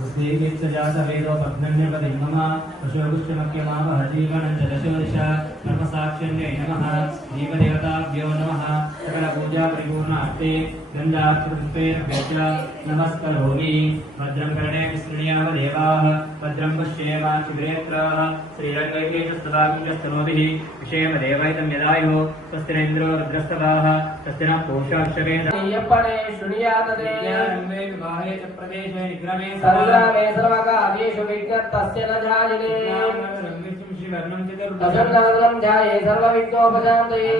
ఉద్వేగీప్సజాత వేదో పద్మన్యపది మమ అశోకుష్యమక్యమావ జీవనం జలశోదిశ బ్రహ్మసాక్షిణ్యై నమ దీపదేవతాభ్యో నమ సకల పూజా పరిపూర్ణ అర్తే గంధాత్మృష్పేర్భ్యశ్చ నమస్కరోమి భద్రం కరణే విస్తృణీయావ దేవాः భద్రం పశ్యేమాశిగ్రేత్రాः శ్రీరంగైకేశస్తదాకుంజస్తనోభిः విషేమ దేవైతం యదాయుः స్వస్తిరేంద్రో రుద్రస్తవాः స్వస్తి నः పూషా విశ్వకేంద్ర అయ్యప్పనే శృణుయాతదే రంగే వివాహే చ ప్రదేశే నిగ్రమే సంగ్రామే సర్వకార్యేషు విజ్ఞప్తస్య న జాయతే దశంగవదనం ధ్యాయే సర్వవిఘ్నోపశాంతయే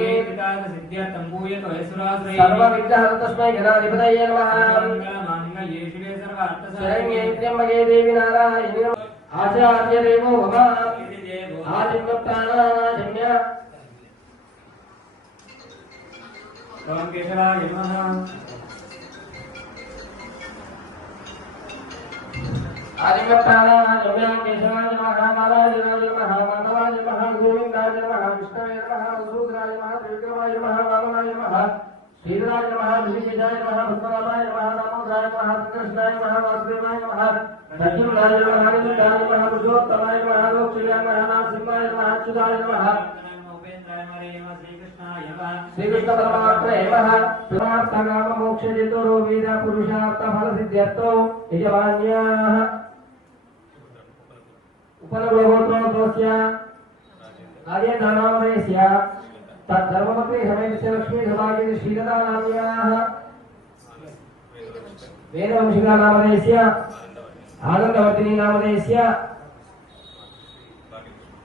సిద్ధ్యర్థం భూయత వయసురాశ్రయే సర్వవిఘ్నహర తస్మై గణాధిపతయే నమః. మంగళమాంగళ్యే శివే సర్వార్థసాధకే శరణ్యే త్ర్యంబకే దేవి నారాయణి నమః ఆచార్య దేవో భవ ఆదిత్య ప్రాణానాశన్య ఓం కేశవాయ నమః. దామోదరాయ నమః కృష్ణాయ నమః వాసుదేవాయ నమః నరసింహాయ నమః నిమిషాయ నమః పురుషోత్తమాయ నమః లోక్షయాయ నమః నరసింహాయ నమః అచ్యుతాయ నమః ఉపేంద్రాయ మరే నమః శ్రీకృష్ణాయ నమః శ్రీకృష్ణ పరమాత్మ నమః మోక్ష వేద పురుషార్థ ఫల సిద్ధ్యర్థో యజమాన్యా ఉపనగోత్రోద్భవస్య ఆర్య నామామయస్య తద్ధర్మపత్రే సమేతస్య లక్ష్మీ సభాగిరి శ్రీలతా నామ్యాః వేదవంశికా నామధేయస్య ఆనందవర్తిని నామధేయస్య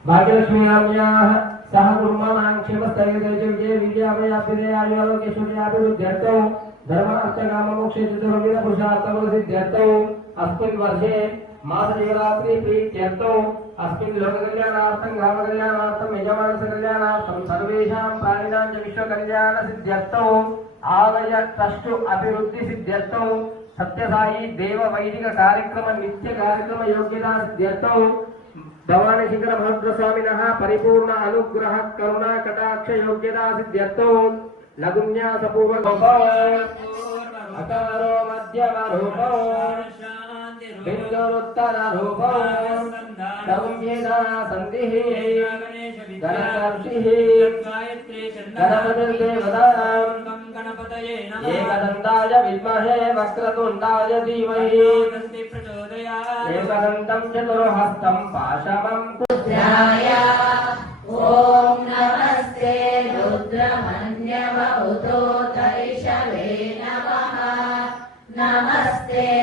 భాగ్యలక్ష్మీ నామ్యాః సహ కుర్మాణాం క్షేమస్థైర్యజయ విజయ విద్యాభయాభ్యుదయాయోగేశ్వర్యాభివృద్ధ్యర్థం ధర్మ అర్థకామ మాస శివరాత్రి ప్రీత్యర్థం అస్మిన్ లోక కళ్యాణార్థం గ్రామ కళ్యాణార్థం యజమానస కళ్యాణార్థం సర్వేషాం ప్రాణినాం చ విశ్వ కళ్యాణ సిద్ధ్యర్థం ఆలయ ట్రస్టు అభివృద్ధి సిద్ధ్యర్థం. సత్యసాయి దేవ వైదిక కార్యక్రమ నిత్య కార్యక్రమ యోగ్యత సిద్ధ్యర్థం. భవాని శంకర మహద్వస్వామిన పరిపూర్ణ అనుగ్రహ కరుణా కటాక్ష యోగ్యత సిద్ధ్యర్థం. లఘున్యాసపూర్వక అకారో మధ్యమ రూపం. बिन्दुरुत्तररूपम् सन्धिः गणकर्तिः गणपतिर्देवताम् एकदन्ताय विद्महे वक्रतुण्डाय धीमहि एकदन्तम् चतुर्हस्तम् पाशवम् पुत्राय ॐ नमस्ते रुद्रमन्यवभूतो नमस्ते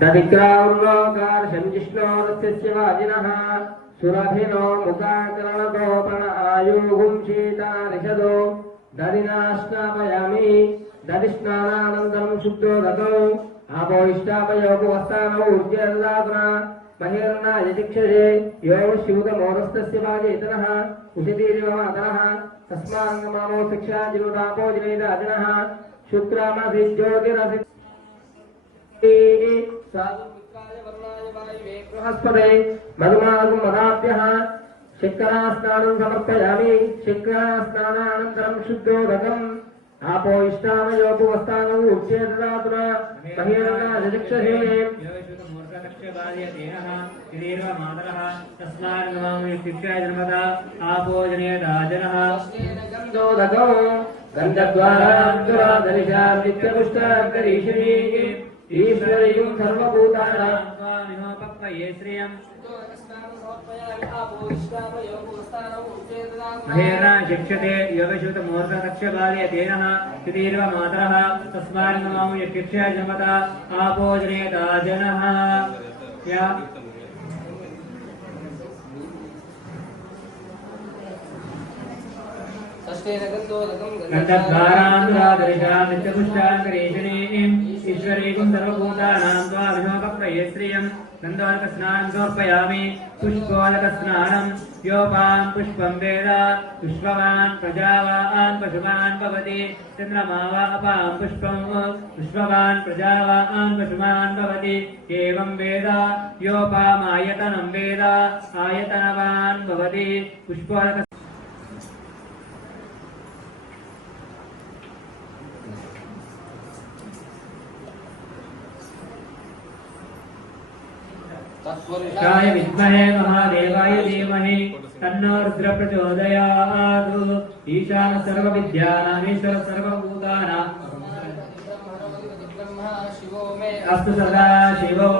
स्नानौ दधिग्रावलोकार्षं जिष्णोरस्य वाजिनः सुरभिनो मुखाकरणगोपण आयुगुं शीतारिषदो दधिना स्नापयामि दधिस्नानानन्तरं शुद्धो दतौ आपो इष्टापयोपवस्थानौ ऊर्जदात्मा बहिर्ना यतिक्षसे यो शिवतमोरस्तस्य वाजेतनः उषितीरिव मातरः तस्माङ्गमामो शिक्षा जिनुदापो जिनेदाजनः शुक्रामसि ज्योतिरसि बृहस्पते मधुमागं मदाभ्यः शिखरास्नानं समर्पयामि शिखरास्नानानन्तरं शुद्धोदकम् आपो इष्टामयोपवस्थानौ उच्चेतदातुना महीरणादिक्षसे गन्धोदकौ गन्धद्वारान्तरादनिशा नित्यपुष्टाकरीशिणी ईश्वरीयं सर्वभूतानां श्रियं महेन शिक्षते योगश्रुतमुहूर्तदक्षपादय तेनः तितीर्व मातरः तस्मान् नमां यक्षिक्षय शमत आपोजनेता जनः। गन्तद्वारान्ध्रादर्शान् नित्यपुष्टान्तरेशनीम् ईश्वरीकुं सर्वभूतानां त्वाभिनोपप्रये श्रियम् गन्धोदकस्नानं समर्पयामि पुष्पोदकस्नानं योपां पुष्पं वेद पुष्पवान् प्रजावान् पशुमान् भवति चन्द्रमा वा अपां पुष्पं पुष्पवान् प्रजावान् पशुमान् भवति एवं वेद योपामायतनं वेद आयतनवान् भवति పురుషాయ విద్మహే మహాదేవాయ ధీమహి తన్నో రుద్ర ప్రచోదయాత్ ఈశాన సర్వ విద్యానామేశ్వర సర్వభూతాన అస్తు సదా శివో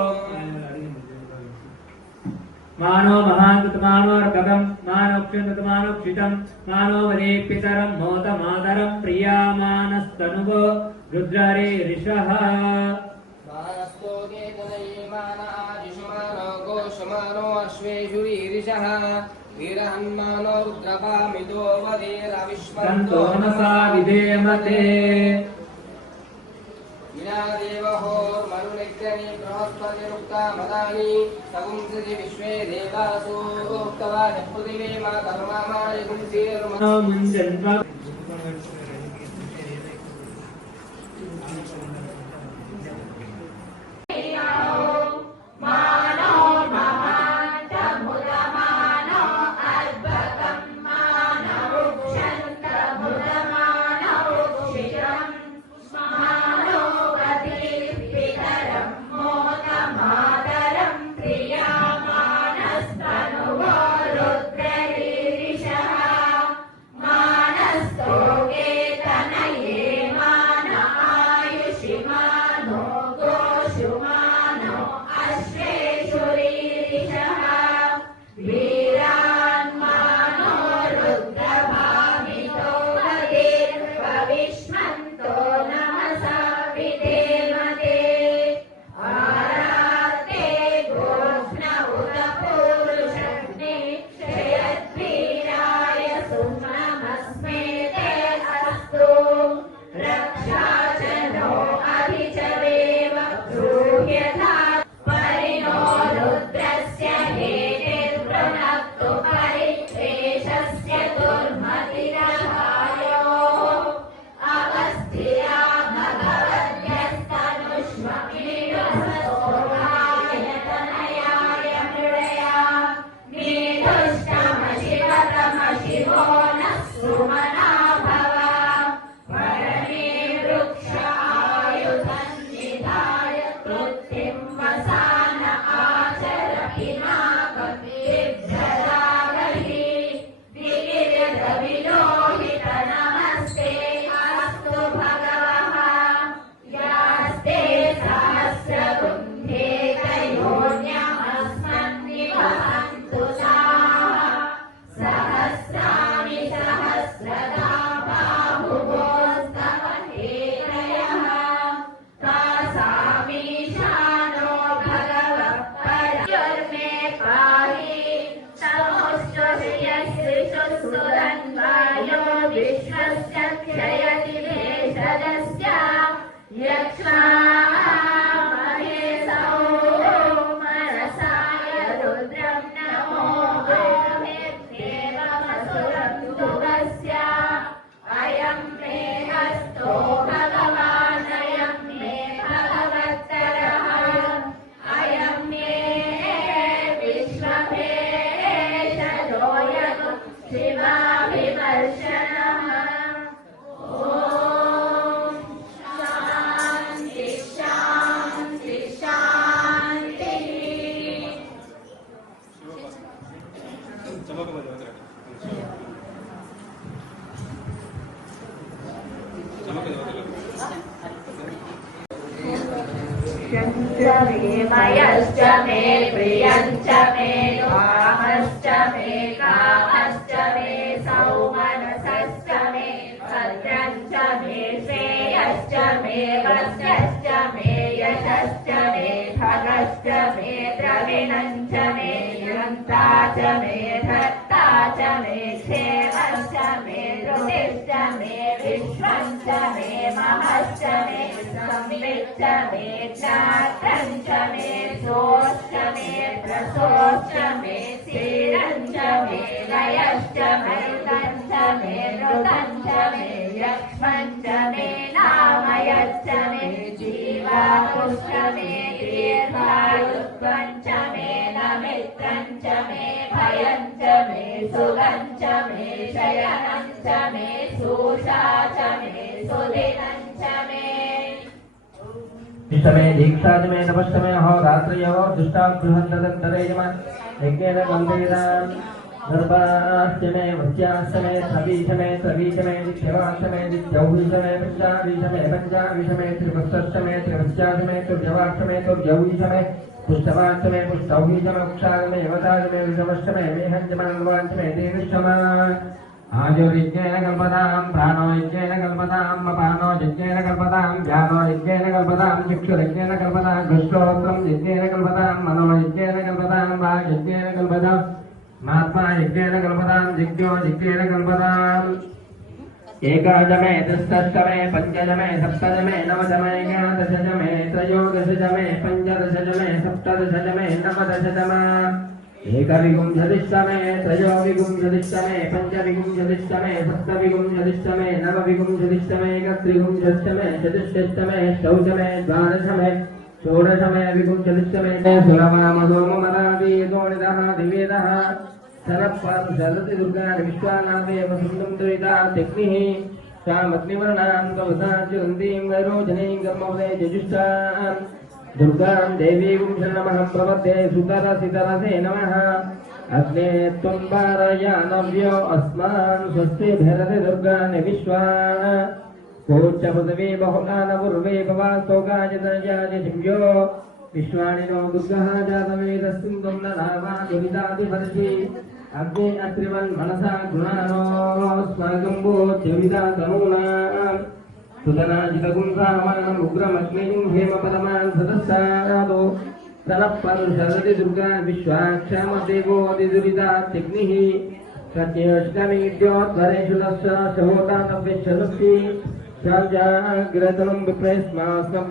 మానో మహాకృతమానోర్గతం మానోక్షుతమానోక్షితం మానో వదే పితరం మోత మాతరం ప్రియామానస్తనువో రుద్రరే రిషః భారస్తో గేదలై మానా गोषमानो अश्वेषु ईरिषः वीरहन्मानो रुद्रपामितो सन्तो मनसा विधेमते विनादेवहोर्मनुनिग्रनि बृहस्पतिरुक्ता मदानि सगुंसति विश्वे देवासु उक्तवान् पृथिवे मातर्मामाय गुंसीर्म मुञ्जन्त्वा च मे क्षेमश्च मे धृतिश्च मे विश्वञ्च मे महश्च मे संविच्च मे ज्ञात्रञ्च मे सोश्च मे प्रसोश्च मे क्षीरञ्च मे लयश्च मैतञ्च मे नृतञ्च मे यक्ष्मञ्च मे नामयश्च मे जीवापुश्च मे दीर्घायुत्वञ्च मे नमित्रञ्च मे भयञ्च मे सुगञ्च मे शयनञ्च मे सूषा च मे सुदिनञ्च मे इष्टमे दीक्षाजमे तपष्टमे अहोरात्रयो दुष्टां बृहन्नदन्तरेजम यज्ञेन गन्धेदां सर्वाश्चमे वस्याश्चमे सवीषमे सवीषमे विद्यवाश्चमे विद्यौषमे पञ्चाविषमे पञ्चाविषमे त्रिवस्तश्चमे त्रिवस्याश्चमे तुर्यवाश्चमे तुर्यौषमे पुष्टवाश्चमे पुष्टौषमक्षागमे वतागमे विषमश्चमे मेहञ्जमान्वाञ्चमे देविष्टमा आयुर्यज्ञेन कल्पतां प्राणो यज्ञेन कल्पतां मपानो यज्ञेन कल्पतां ज्ञानो यज्ञेन कल्पतां चक्षुरज्ञेन कल्पतां घृष्टोत्रं यज्ञेन कल्पतां मनो यज्ञेन कल्पतां वा यज्ञेन महात्मा यज्ञेन कल्पताम् जिज्ञो जिज्ञेन कल्पताम्। एकादमे तिष्ठष्टमे पञ्चदमे सप्तदमे नवदमे एकादशदमे त्रयोदशदमे पञ्चदशदमे सप्तदशदमे नवदशदम एकविगुंशदिष्टमे त्रयोविगुंशदिष्टमे पञ्चविगुंशदिष्टमे सप्तविगुंशदिष्टमे नवविगुंशदिष्टमे एकत्रिगुंशष्टमे चतुष्टमे चौदशमे द्वादशमे। षोडशमे विंशतिष्टमे सुरमामसोममदादीतोणितः दिवेदः शरत्परं शरति दुर्गाणि विश्वानादेव सुन्दं दुरिता तिग्निः। श्यामग्निवर्णां कवसाच्युन्दीं वैरोजनीं कर्मवदे जजुष्टाम् दुर्गां देवीं शरणमहं प्रपद्ये सुतरसितरसे नमः। अग्ने त्वं पारयानव्यो अस्मान् स्वस्ति भरति दुर्गानि विश्वान्। गोक्षपदवे बहुलानपूर्वे भवास्तोकाजितजादिशिव्यो विश्वाणिनो दुर्गः जातवेदस्मिन् त्वं न रामादिविदादिभर्ति अग्ने अत्रिवन्मनसा गुणानोऽस्माकम्बोध्यविदातनूनाम् सुतनाजितगुंसामानम् उग्रमग्निम् हेमपदमान् सदस्सादो तनःपरुषरति दुर्गा विश्वाक्षमदेवोऽतिदुरितात्यग्निः प्रत्येष्टमीड्योद्धरेषु तस्य शोतानव्यक्षनुष्ठी జాగ్రత్తలం విప్రేస్మాస్కం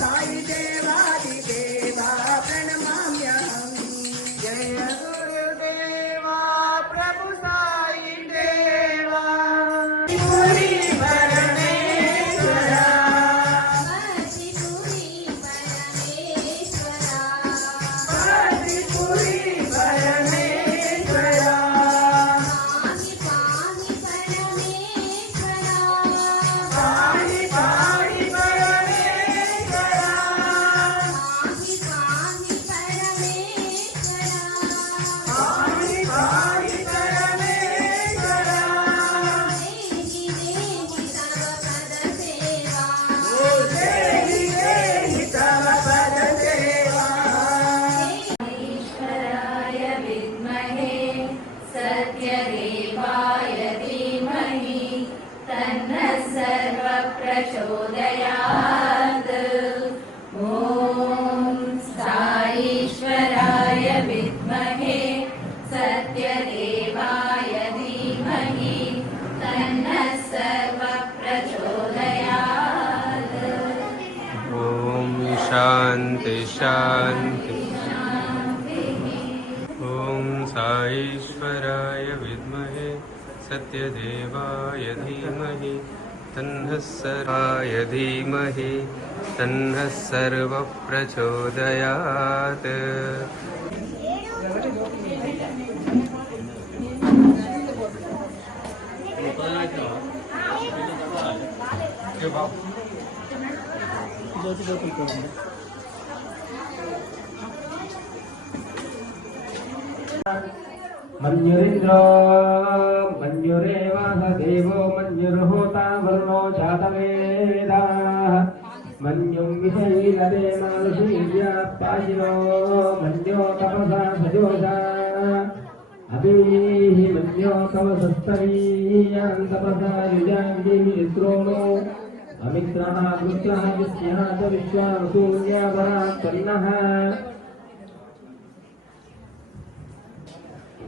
ತಾಯಿ ದೇವಾ सत्यदेवाय धीमहि तन्नः सर्वाय धीमहि तन्नः सर्वप्रचोदयात् मन्युरिन्द्रो मन्युरेवाह देवो मन्युर्होता वरुणो जातवेदाः मन्युं विषयीलदे मानुषीर्याप्ताशिनो मन्यो तपसा सजोषा अभिः मन्यो तवसस्तरीयान् तपसा युजाविधिः द्रोणो अमित्राः वृत्राः विस्याः च विश्वासूर्यापरात्पन्नः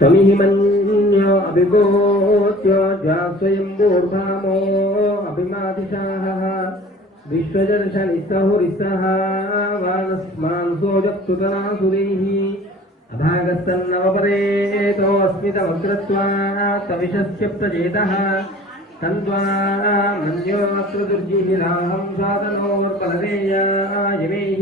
तमिहिमन्यो अभिगोत्य जास्वयम्बूर्धामो अभिमादिशाः विश्वजर्शनिसहुरिसः वानस्मांसोजप्सुतनासुरैः अभागस्तन्नवपरेतोऽस्मितमग्रत्वा तविशस्य प्रचेतः तन्त्वा मन्योऽत्र दुर्जिहिलाहं साधनोर्कलवेयायमैः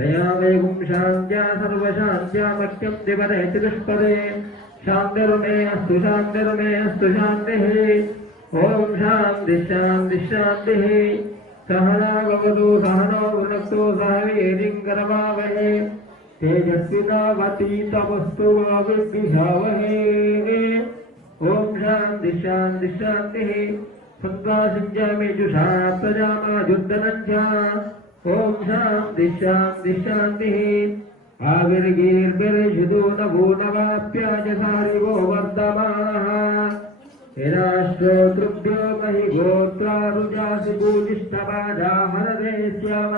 तया वैगुंशान्त्या सर्वशान्त्यामख्यं दिवने चतुष्पदे शान्तिर्मे अस्तु शान्तिर्मे अस्तु शान्तिः। ॐ शान्तिशान्तिशान्तिः सहना भवतु सहनो वृणक्तो सहवीरिं करवावहे तेजस्विनावतीतमस्तु मा विद्विषावहे ॐ शान्तिशान्तिशान्तिः सत्त्वा सिञ्जामेजुषा प्रजामाजुद्धनञ्जा ॐ शान्ति शान्ति शान्तिः आविर्गीर्भिर्षितो नभो नवाप्याजसारिवो वर्धमानः हिराष्ट्रोतृभ्यो महि गोत्रारुजासि भूजिष्ठबाधा हरदे श्याम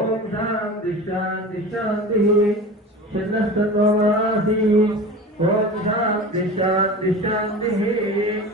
ॐ शान्ति शान्ति शान्तिः छिन्नस्तत्वमासि ॐ शान्ति शान्ति शान्तिः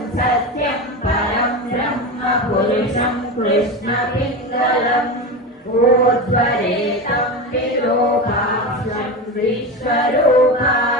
कृष्णपिङ्गलम् ऊर्ध्वरेतं विलोकाक्षं विश्वरूपाय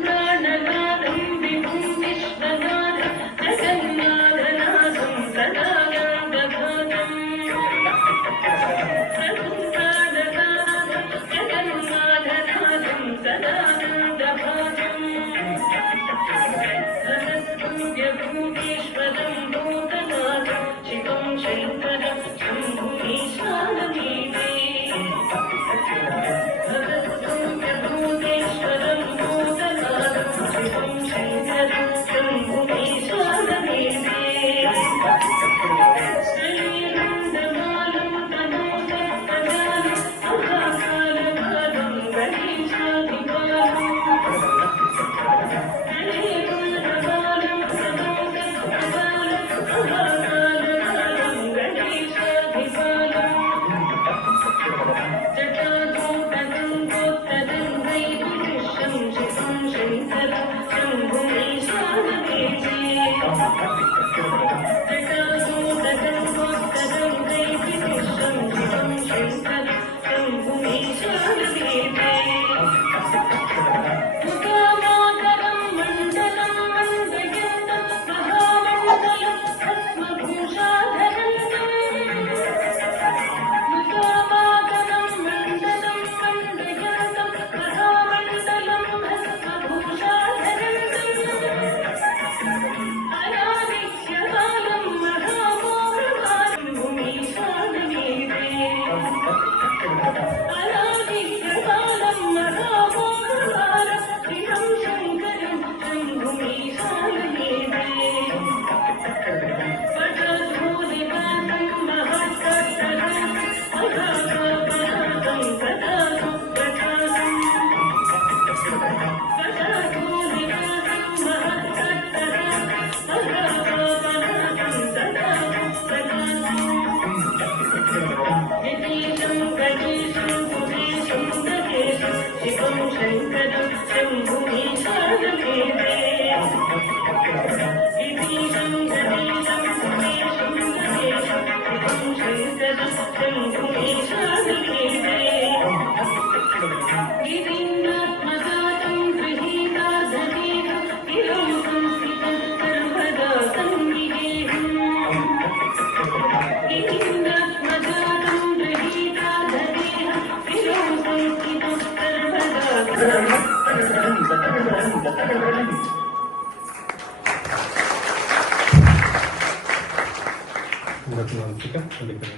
అందుకని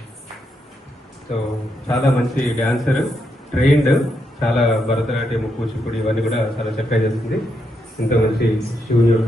సో చాలా మంచి డ్యాన్సర్ ట్రైన్డ్ చాలా భరతనాట్యం కూచిపూడి ఇవన్నీ కూడా చాలా చక్కగా చేస్తుంది. ఇంత మంచి శివుని